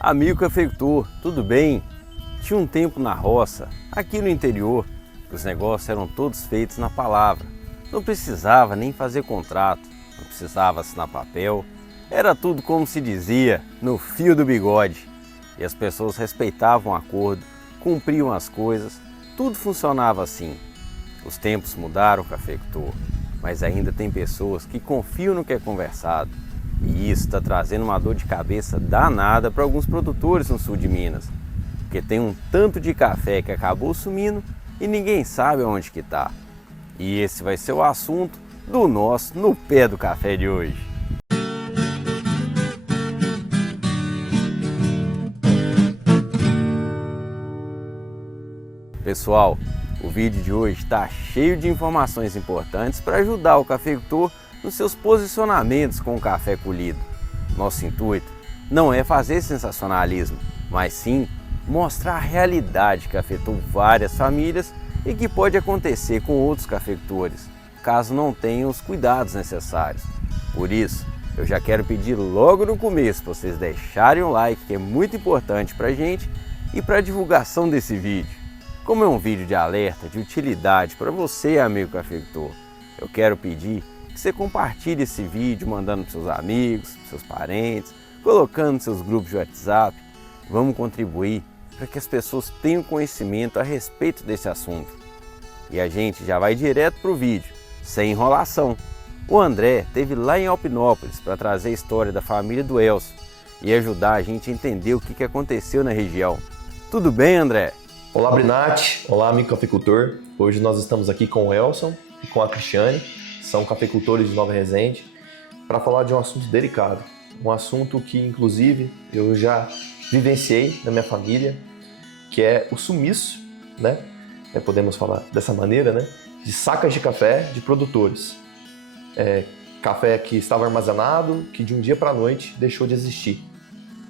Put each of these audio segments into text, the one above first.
Amigo cafeicultor, tudo bem? Tinha um tempo na roça, aqui no interior, que os negócios eram todos feitos na palavra. Não precisava nem fazer contrato, não precisava assinar papel. Era tudo como se dizia, no fio do bigode. E as pessoas respeitavam o acordo, cumpriam as coisas, tudo funcionava assim. Os tempos mudaram, cafeicultor, mas ainda tem pessoas que confiam no que é conversado. E isso está trazendo uma dor de cabeça danada para alguns produtores no sul de Minas. Porque tem um tanto de café que acabou sumindo e ninguém sabe onde que está. E esse vai ser o assunto do nosso No Pé do Café de hoje. Pessoal, o vídeo de hoje está cheio de informações importantes para ajudar o cafeicultor nos seus posicionamentos com o café colhido. Nosso intuito não é fazer sensacionalismo, mas sim mostrar a realidade que afetou várias famílias e que pode acontecer com outros cafeicultores, caso não tenham os cuidados necessários. Por isso, eu já quero pedir logo no começo para vocês deixarem um like, que é muito importante para a gente e para a divulgação desse vídeo. Como é um vídeo de alerta, de utilidade para você, amigo cafeicultor, eu quero pedir que você compartilhe esse vídeo, mandando para seus amigos, para seus parentes, colocando nos seus grupos de WhatsApp. Vamos contribuir para que as pessoas tenham conhecimento a respeito desse assunto. E a gente já vai direto para o vídeo, sem enrolação. O André esteve lá em Alpinópolis para trazer a história da família do Elson e ajudar a gente a entender o que aconteceu na região. Tudo bem, André? Olá, Brinatti. Olá, amigo cafeicultor. Hoje nós estamos aqui com o Elson e com a Cristiane, são cafeicultores de Nova Resende, para falar de um assunto delicado. Um assunto que, inclusive, eu já vivenciei na minha família, que é o sumiço, né? Podemos falar dessa maneira, né? De sacas de café de produtores. Café que estava armazenado, que de um dia para a noite deixou de existir,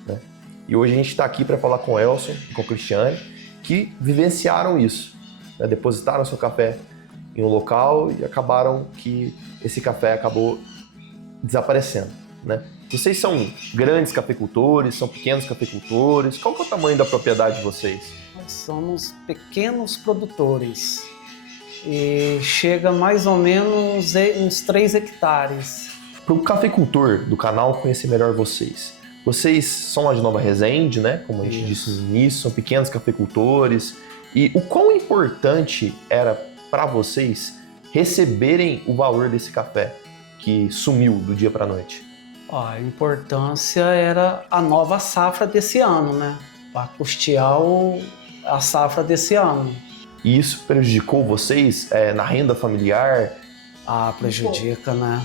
né? E hoje a gente está aqui para falar com o Elson e com a Cristiane, que vivenciaram isso, né? Depositaram seu café em um local e acabaram que esse café acabou desaparecendo, né? Vocês são grandes cafeicultores, são pequenos cafeicultores? Qual que é o tamanho da propriedade de vocês? Nós somos pequenos produtores e chega mais ou menos uns 3 hectares. Para o cafeicultor do canal conhecer melhor vocês, vocês são lá de Nova Resende, né? Como a gente disse no início, são pequenos cafeicultores. E o quão importante era para vocês receberem o valor desse café que sumiu do dia para a noite? A importância era a nova safra desse ano, né? Para custear a safra desse ano. E isso prejudicou vocês na renda familiar? Prejudica, né?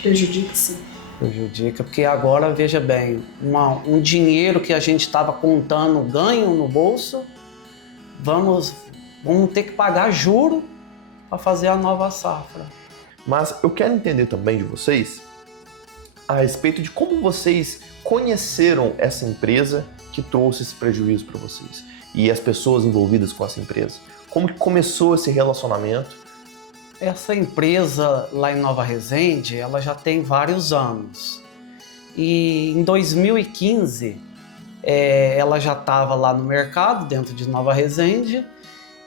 Prejudica, sim. Prejudica, porque agora, veja bem, um dinheiro que a gente estava contando ganho no bolso, vamos ter que pagar juro para fazer a nova safra. Mas eu quero entender também de vocês a respeito de como vocês conheceram essa empresa que trouxe esse prejuízo para vocês e as pessoas envolvidas com essa empresa. Como que começou esse relacionamento? Essa empresa lá em Nova Resende, ela já tem vários anos. E em 2015, ela já estava lá no mercado, dentro de Nova Resende,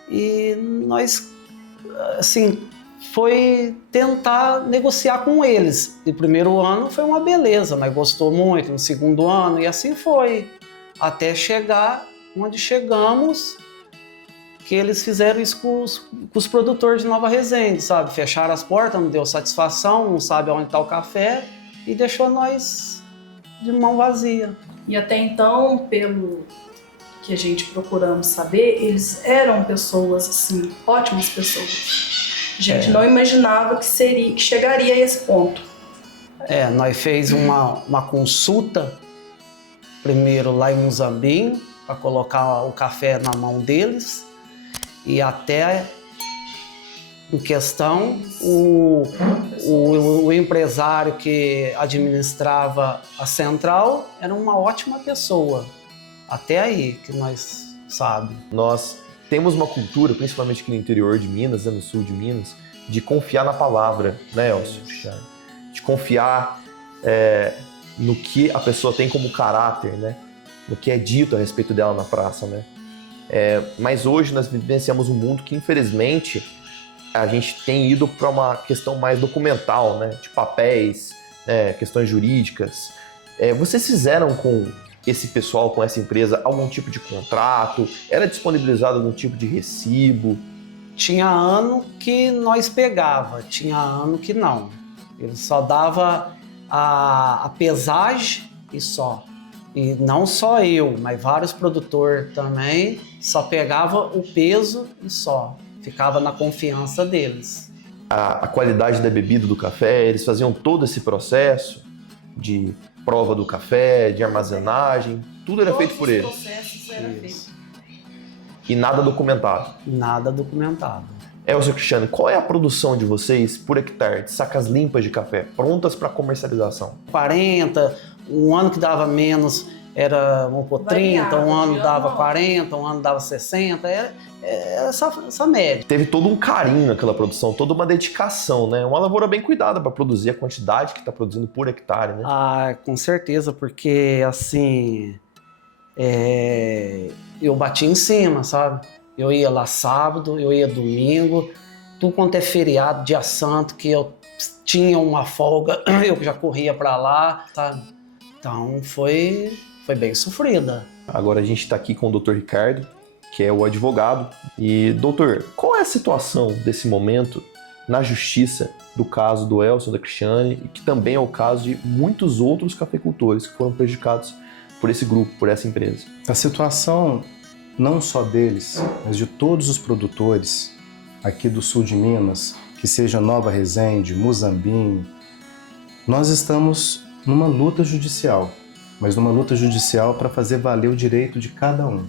e nós, assim, foi tentar negociar com eles. No primeiro ano foi uma beleza, nós gostou muito, no segundo ano, e assim foi, até chegar onde chegamos, que eles fizeram isso com os produtores de Nova Resende, sabe? Fecharam as portas, não deu satisfação, não sabe onde está o café e deixou nós de mão vazia. E até então, pelo que a gente procuramos saber, eles eram pessoas, assim, ótimas pessoas. A gente não imaginava que chegaria a esse ponto. Nós fez uma consulta, primeiro lá em Muzambinho, para colocar o café na mão deles. E até em questão, o empresário que administrava a central era uma ótima pessoa. Até aí que nós sabemos. Nós temos uma cultura, principalmente aqui no interior de Minas, no sul de Minas, de confiar na palavra, né, Elcio? De confiar no que a pessoa tem como caráter, né? no que é dito a respeito dela na praça, né? Mas hoje nós vivenciamos um mundo que, infelizmente, a gente tem ido para uma questão mais documental, né? De papéis, né? Questões jurídicas. Vocês fizeram com esse pessoal, com essa empresa, algum tipo de contrato? Era disponibilizado algum tipo de recibo? Tinha ano que nós pegava, tinha ano que não. Ele só dava a pesagem e só. E não só eu, mas vários produtores também, só pegava o peso e só. Ficava na confiança deles. A qualidade da bebida do café, eles faziam todo esse processo de prova do café, de armazenagem, tudo era feito por eles. Todos os processos eram feitos. E nada documentado. Nada documentado. Elcio Cristiano, qual é a produção de vocês por hectare de sacas limpas de café, prontas para comercialização? 40, um ano que dava menos era, vamos pôr, 30, um ano dava 40, um ano dava 60, essa média. Teve todo um carinho naquela produção, toda uma dedicação, né? Uma lavoura bem cuidada para produzir a quantidade que está produzindo por hectare, né? Ah, com certeza, porque assim, eu bati em cima, sabe? Eu ia lá sábado, eu ia domingo, tudo quanto é feriado, dia santo, que eu tinha uma folga, eu já corria para lá, sabe? Então foi bem sofrida. Agora a gente está aqui com o Dr. Ricardo, que é o advogado. E, doutor, qual é a situação desse momento na justiça do caso do Elcio, da Cristiane, e que também é o caso de muitos outros cafeicultores que foram prejudicados por esse grupo, por essa empresa? A situação não só deles, mas de todos os produtores aqui do sul de Minas, que seja Nova Resende, Muzambinho, nós estamos numa luta judicial, mas numa luta judicial para fazer valer o direito de cada um.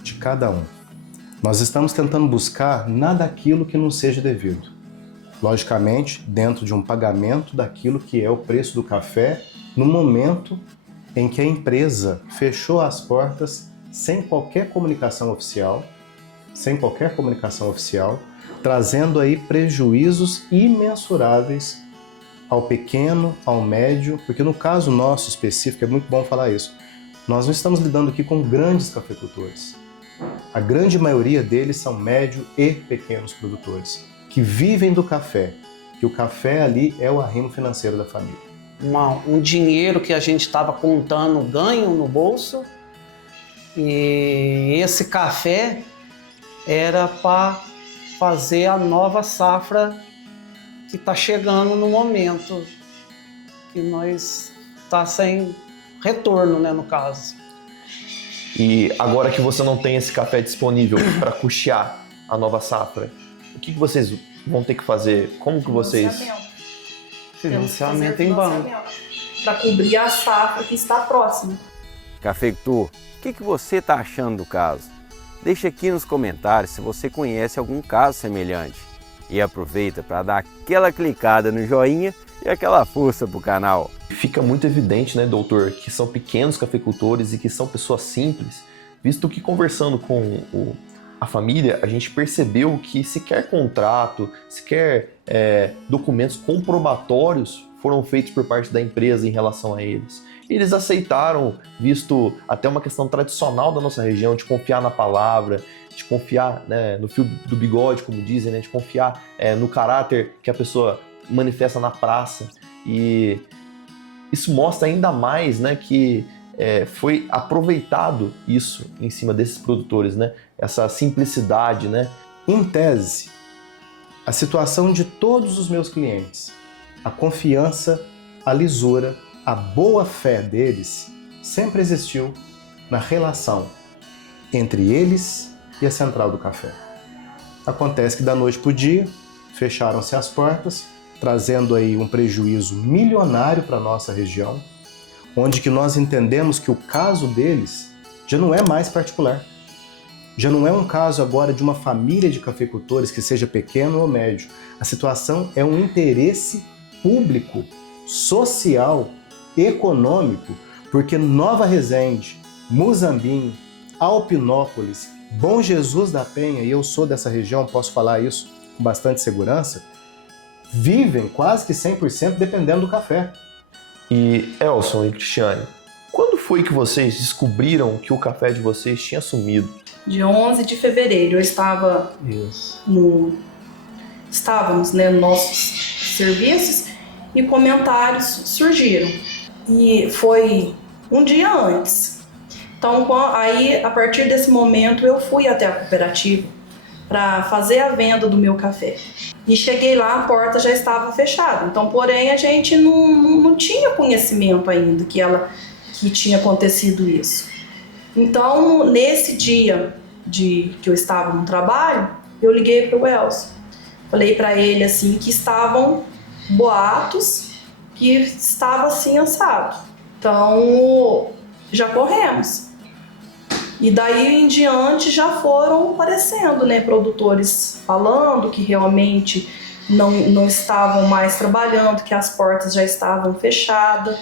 De cada um. Nós estamos tentando buscar nada daquilo que não seja devido. Logicamente, dentro de um pagamento daquilo que é o preço do café no momento em que a empresa fechou as portas sem qualquer comunicação oficial, trazendo aí prejuízos imensuráveis ao pequeno, ao médio, porque no caso nosso específico, é muito bom falar isso, nós não estamos lidando aqui com grandes cafeicultores. A grande maioria deles são médio e pequenos produtores, que vivem do café, que o café ali é o arrimo financeiro da família. Um dinheiro que a gente estava contando ganho no bolso, e esse café era para fazer a nova safra que está chegando no momento que nós está sem retorno, né, no caso. E agora que você não tem esse café disponível para custear a nova safra, o que vocês vão ter que fazer? Como que vocês... Financiamento em banco. Para cobrir a safra que está próxima. Cafeicultor, o que você está achando do caso? Deixe aqui nos comentários se você conhece algum caso semelhante. E aproveita para dar aquela clicada no joinha e aquela força para o canal. Fica muito evidente, né, doutor, que são pequenos cafeicultores e que são pessoas simples, visto que conversando com a família, a gente percebeu que sequer contrato, sequer documentos comprobatórios foram feitos por parte da empresa em relação a eles. Eles aceitaram, visto até uma questão tradicional da nossa região, de confiar na palavra, de confiar, né, no fio do bigode, como dizem, né, de confiar no caráter que a pessoa manifesta na praça. E isso mostra ainda mais, né, que foi aproveitado isso em cima desses produtores, né, essa simplicidade, né. Em tese, a situação de todos os meus clientes, a confiança, a lisura, a boa-fé deles sempre existiu na relação entre eles e a Central do Café. Acontece que da noite para o dia, fecharam-se as portas, trazendo aí um prejuízo milionário para a nossa região, onde que nós entendemos que o caso deles já não é mais particular. Já não é um caso agora de uma família de cafeicultores que seja pequeno ou médio. A situação é um interesse público, social, econômico, porque Nova Resende, Muzambinho, Alpinópolis, Bom Jesus da Penha, e eu sou dessa região, posso falar isso com bastante segurança, vivem quase que 100% dependendo do café. E Elson e Cristiane, quando foi que vocês descobriram que o café de vocês tinha sumido? Dia 11 de fevereiro, eu estava estávamos, né, nos nossos serviços e comentários surgiram. E foi um dia antes. Então, aí, a partir desse momento, eu fui até a cooperativa para fazer a venda do meu café. E cheguei lá, a porta já estava fechada. Então, porém, a gente não tinha conhecimento ainda que tinha acontecido isso. Então, nesse dia que eu estava no trabalho, eu liguei para o Elson. Falei para ele assim que estavam boatos que estava assim assado. Então, já corremos. E daí em diante já foram aparecendo, né, produtores falando que realmente não estavam mais trabalhando, que as portas já estavam fechadas.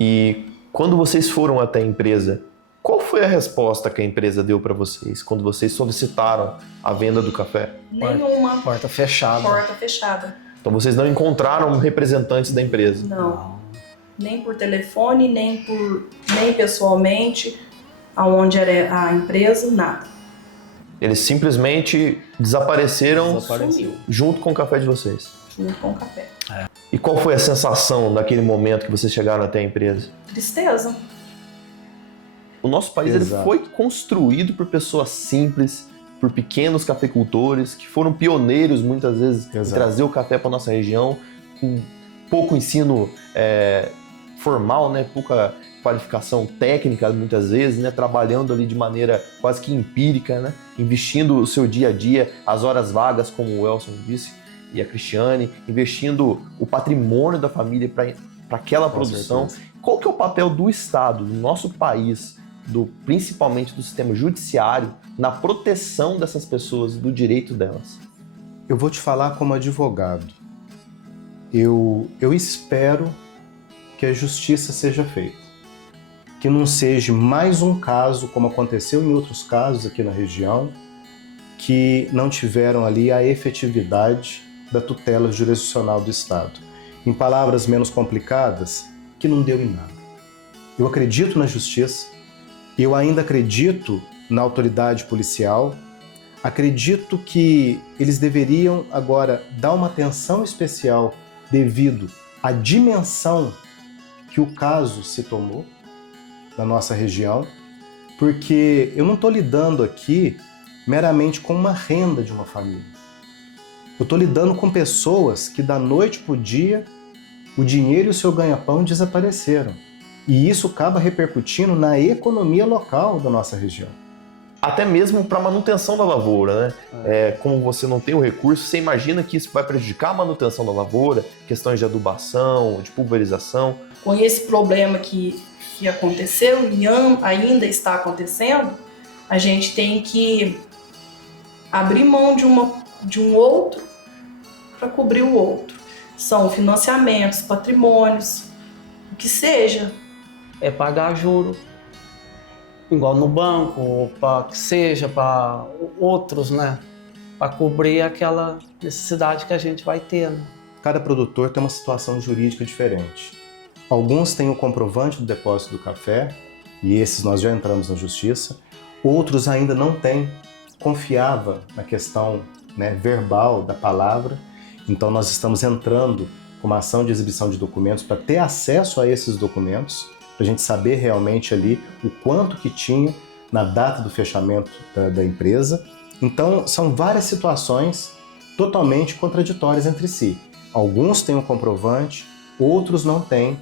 E quando vocês foram até a empresa, qual foi a resposta que a empresa deu para vocês quando vocês solicitaram a venda do café? Nenhuma. Porta fechada. Porta fechada. Então vocês não encontraram representantes da empresa? Não. Nem por telefone, nem pessoalmente, aonde era a empresa, nada. Eles simplesmente desapareceram Sumiu junto com o café de vocês. junto com o café. E qual foi a sensação naquele momento que vocês chegaram até a empresa? Tristeza. O nosso país ele Exato. foi construído por pessoas simples, por pequenos cafeicultores que foram pioneiros muitas vezes em Exato. trazer o café para nossa região, com pouco ensino formal, né? Pouca qualificação técnica muitas vezes, né? Trabalhando ali de maneira quase que empírica, né? Investindo o seu dia a dia, as horas vagas, como o Elson disse, e a Cristiane, investindo o patrimônio da família para aquela Com produção. certeza. Qual que é o papel do Estado, do nosso país, principalmente do sistema judiciário, na proteção dessas pessoas, do direito delas? Eu vou te falar como advogado. Eu espero que a justiça seja feita. Que não seja mais um caso, como aconteceu em outros casos aqui na região, que não tiveram ali a efetividade da tutela jurisdicional do Estado. Em palavras menos complicadas, que não deu em nada. Eu acredito na justiça, eu ainda acredito na autoridade policial, acredito que eles deveriam agora dar uma atenção especial devido à dimensão que o caso se tomou na nossa região, porque eu não estou lidando aqui meramente com uma renda de uma família. Eu estou lidando com pessoas que da noite para o dia o dinheiro e o seu ganha-pão desapareceram. E isso acaba repercutindo na economia local da nossa região. Até mesmo para a manutenção da lavoura, né? Como você não tem o recurso, você imagina que isso vai prejudicar a manutenção da lavoura, questões de adubação, de pulverização. Com esse problema que aconteceu e ainda está acontecendo, a gente tem que abrir mão de um outro para cobrir o outro. São financiamentos, patrimônios, o que seja. É pagar juro, igual no banco, ou que seja para outros, né? Para cobrir aquela necessidade que a gente vai ter, né? Cada produtor tem uma situação jurídica diferente. Alguns têm o comprovante do depósito do café, e esses nós já entramos na justiça. Outros ainda não têm, confiava na questão, né, verbal da palavra. Então nós estamos entrando com uma ação de exibição de documentos para ter acesso a esses documentos, para a gente saber realmente ali o quanto que tinha na data do fechamento da empresa. Então são várias situações totalmente contraditórias entre si. Alguns têm um comprovante, outros não têm.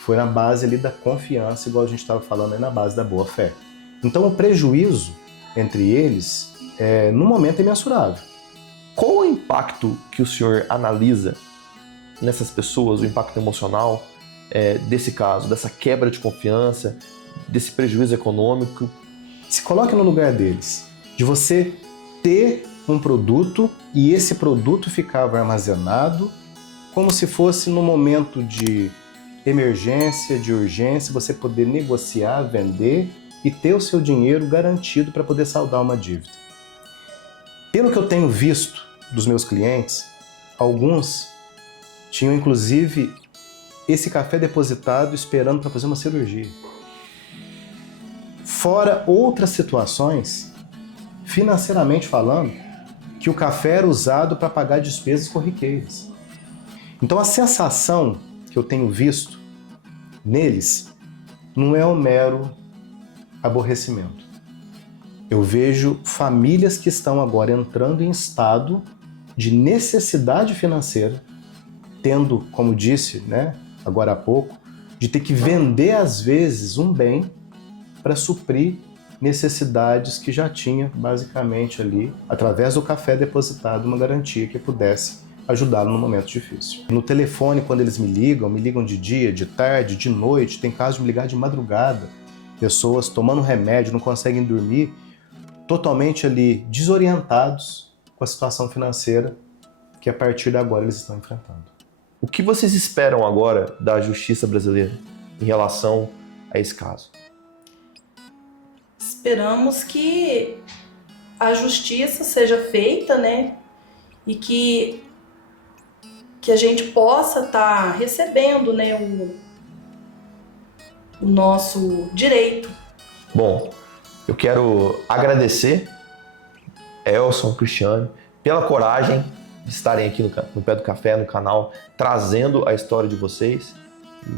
Foi na base ali da confiança, igual a gente estava falando aí, na base da boa-fé. Então o prejuízo entre eles, no momento, é imensurável. Qual o impacto que o senhor analisa nessas pessoas, o impacto emocional desse caso, dessa quebra de confiança, desse prejuízo econômico? Se coloque no lugar deles, de você ter um produto e esse produto ficava armazenado como se fosse no momento de emergência, de urgência, você poder negociar, vender e ter o seu dinheiro garantido para poder saldar uma dívida. Pelo que eu tenho visto dos meus clientes, alguns tinham inclusive esse café depositado esperando para fazer uma cirurgia. Fora outras situações, financeiramente falando, que o café era usado para pagar despesas corriqueiras. Então a sensação que eu tenho visto neles não é um mero aborrecimento. Eu vejo famílias que estão agora entrando em estado de necessidade financeira, tendo, como disse, agora há pouco, de ter que vender às vezes um bem para suprir necessidades que já tinha basicamente ali, através do café depositado, uma garantia que pudesse ajudá-lo no momento difícil. No telefone, quando eles me ligam de dia, de tarde, de noite, tem caso de me ligar de madrugada, pessoas tomando remédio, não conseguem dormir, totalmente ali desorientados com a situação financeira que a partir de agora eles estão enfrentando. O que vocês esperam agora da justiça brasileira em relação a esse caso? Esperamos que a justiça seja feita, e que a gente possa estar recebendo, o nosso direito. Bom, eu quero agradecer Elson, Cristiane, pela coragem de estarem aqui no Pé do Café, no canal, trazendo a história de vocês.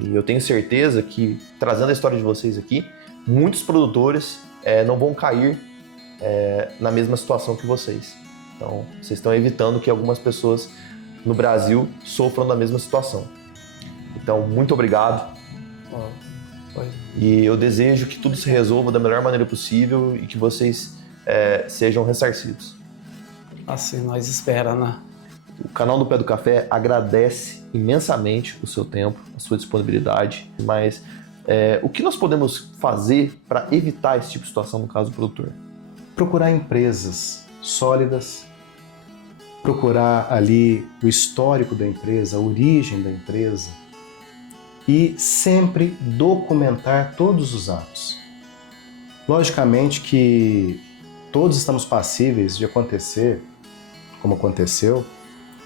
E eu tenho certeza que, trazendo a história de vocês aqui, muitos produtores não vão cair na mesma situação que vocês. Então, vocês estão evitando que algumas pessoas no Brasil sofram da mesma situação. Então, muito obrigado. E eu desejo que tudo se resolva da melhor maneira possível e que vocês sejam ressarcidos. Assim nós esperamos, O canal do Pé do Café agradece imensamente o seu tempo, a sua disponibilidade, mas o que nós podemos fazer para evitar esse tipo de situação no caso do produtor? Procurar empresas sólidas, procurar ali o histórico da empresa, a origem da empresa e sempre documentar todos os atos. Logicamente que todos estamos passíveis de acontecer como aconteceu,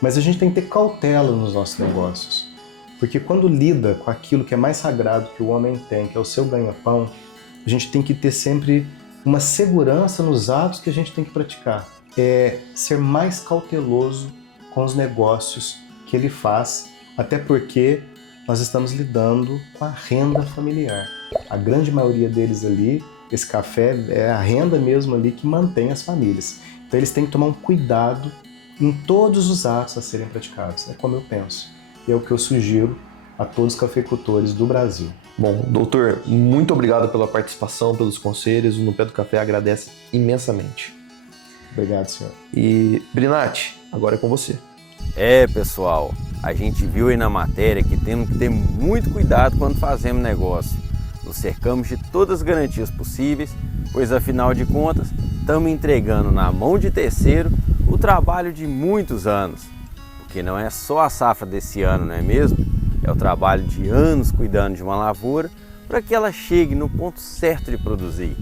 mas a gente tem que ter cautela nos nossos negócios, porque quando lida com aquilo que é mais sagrado que o homem tem, que é o seu ganha-pão, a gente tem que ter sempre uma segurança nos atos que a gente tem que praticar. É ser mais cauteloso com os negócios que ele faz, até porque nós estamos lidando com a renda familiar. A grande maioria deles ali, esse café é a renda mesmo ali que mantém as famílias. Então eles têm que tomar um cuidado em todos os atos a serem praticados. É como eu penso. E é o que eu sugiro a todos os cafeicultores do Brasil. Bom, doutor, muito obrigado pela participação, pelos conselhos. O No Pé do Café agradece imensamente. Obrigado, senhor. E, Brinatti, agora é com você. Pessoal, a gente viu aí na matéria que temos que ter muito cuidado quando fazemos negócio. Nos cercamos de todas as garantias possíveis, pois afinal de contas, estamos entregando na mão de terceiro o trabalho de muitos anos. Porque não é só a safra desse ano, não é mesmo? É o trabalho de anos cuidando de uma lavoura para que ela chegue no ponto certo de produzir.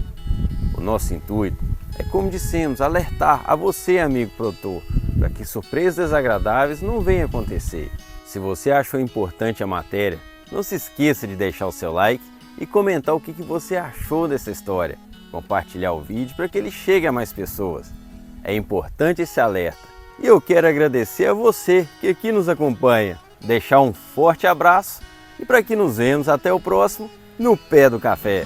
O nosso intuito é, como dissemos, alertar a você, amigo produtor, para que surpresas desagradáveis não venham acontecer. Se você achou importante a matéria, não se esqueça de deixar o seu like e comentar o que você achou dessa história. Compartilhar o vídeo para que ele chegue a mais pessoas. É importante esse alerta. E eu quero agradecer a você que aqui nos acompanha. Deixar um forte abraço e para que nos vemos até o próximo No Pé do Café.